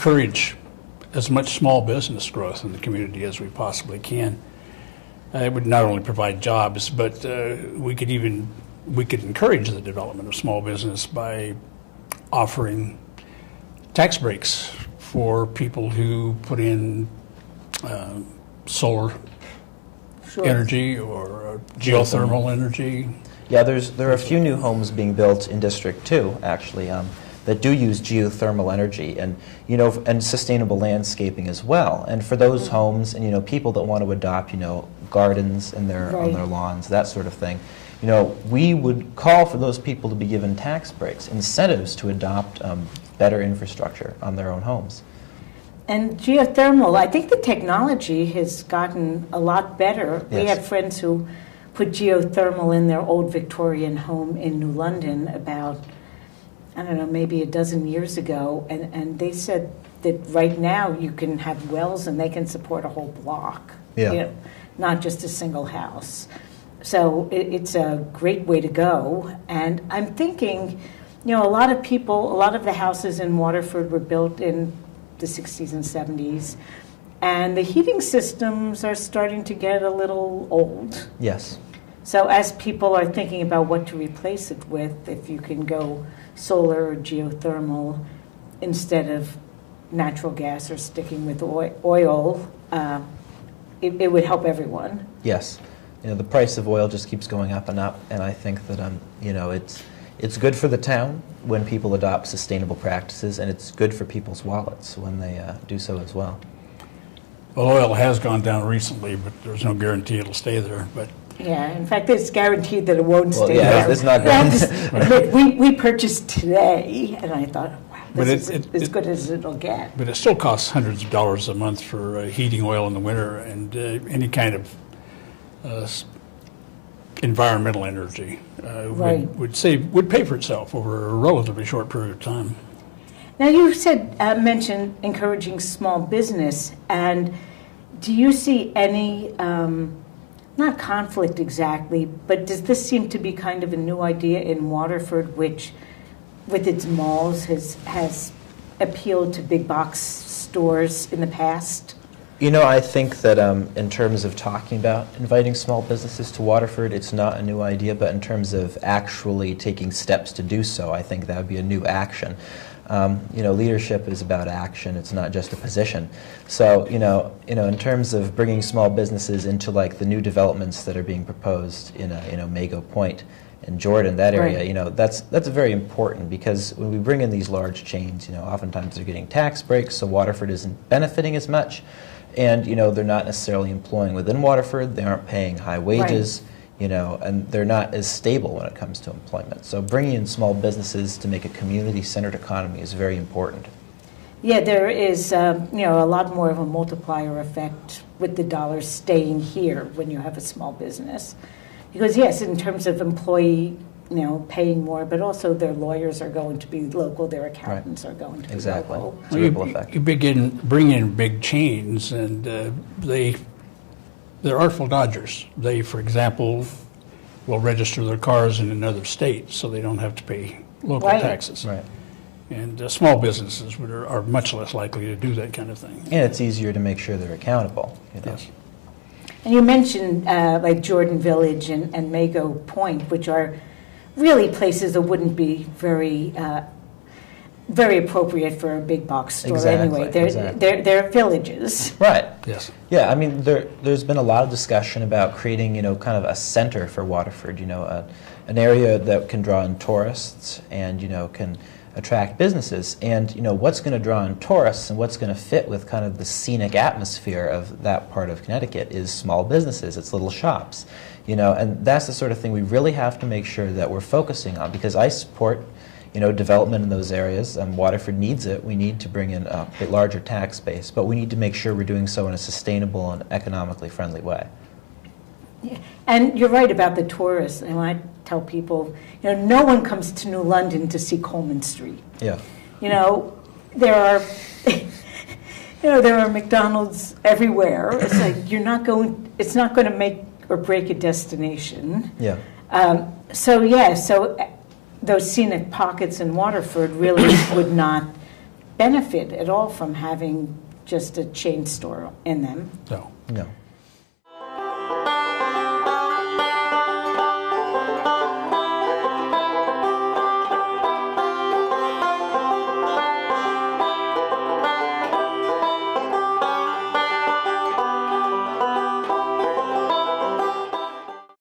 encourage as much small business growth in the community as we possibly can. It would not only provide jobs, but we could encourage the development of small business by offering tax breaks for people who put in solar energy or geothermal energy. Yeah, there are a few new homes being built in District 2, actually, that do use geothermal energy and, and sustainable landscaping as well. And for those homes and, people that want to adopt, gardens in on their lawns, that sort of thing, we would call for those people to be given tax breaks, incentives to adopt better infrastructure on their own homes. And geothermal, I think the technology has gotten a lot better. Yes. We have friends who put geothermal in their old Victorian home in New London about, I don't know, maybe a dozen years ago, and they said that right now you can have wells and they can support a whole block, not just a single house. So it's a great way to go. And I'm thinking, a lot of the houses in Waterford were built in the 60s and 70s, and the heating systems are starting to get a little old. Yes. So as people are thinking about what to replace it with, if you can go solar or geothermal instead of natural gas or sticking with oil, it would help everyone. Yes. The price of oil just keeps going up, and I think that it's good for the town when people adopt sustainable practices, and it's good for people's wallets when they do so as well. Well, oil has gone down recently, but there's no guarantee it'll stay there. But yeah, in fact, it's guaranteed that it won't stay there. It's not guaranteed. We purchased today, and I thought, wow, this is as good as it'll get. But it still costs hundreds of dollars a month for heating oil in the winter, and any kind of environmental energy would pay for itself over a relatively short period of time. Now you mentioned encouraging small business, and do you see any, not conflict exactly, but does this seem to be kind of a new idea in Waterford, which with its malls has appealed to big box stores in the past? I think that in terms of talking about inviting small businesses to Waterford, it's not a new idea, but in terms of actually taking steps to do so, I think that would be a new action. Leadership is about action. It's not just a position. So, in terms of bringing small businesses into like the new developments that are being proposed in Mago Point and Jordan, that area, that's very important, because when we bring in these large chains, oftentimes they're getting tax breaks, so Waterford isn't benefiting as much. And, they're not necessarily employing within Waterford. They aren't paying high wages, and they're not as stable when it comes to employment. So bringing in small businesses to make a community-centered economy is very important. Yeah, there is, a lot more of a multiplier effect with the dollars staying here when you have a small business. Because, yes, in terms of employee, paying more, but also their lawyers are going to be local, their accountants are going to be local. It's a ripple effect. You bring in big chains, and they're artful dodgers. They, for example, will register their cars in another state, so they don't have to pay local taxes. Right. And small businesses are much less likely to do that kind of thing. And it's easier to make sure they're accountable. Yes. And you mentioned like Jordan Village and Mago Point, which are really places that wouldn't be very appropriate for a big box store anyway. They're villages. Right. Yes. Yeah, I mean, there's been a lot of discussion about creating, kind of a center for Waterford, an area that can draw in tourists and, can attract businesses. And, what's going to draw in tourists and what's going to fit with kind of the scenic atmosphere of that part of Connecticut is small businesses. It's little shops. And that's the sort of thing we really have to make sure that we're focusing on, because I support, development in those areas. Waterford needs it. We need to bring in a larger tax base, but we need to make sure we're doing so in a sustainable and economically friendly way. Yeah. And you're right about the tourists. And I tell people, no one comes to New London to see Coleman Street. Yeah. There are, there are McDonald's everywhere. It's like it's not going to make or break a destination. Yeah. So those scenic pockets in Waterford really would not benefit at all from having just a chain store in them. No. No.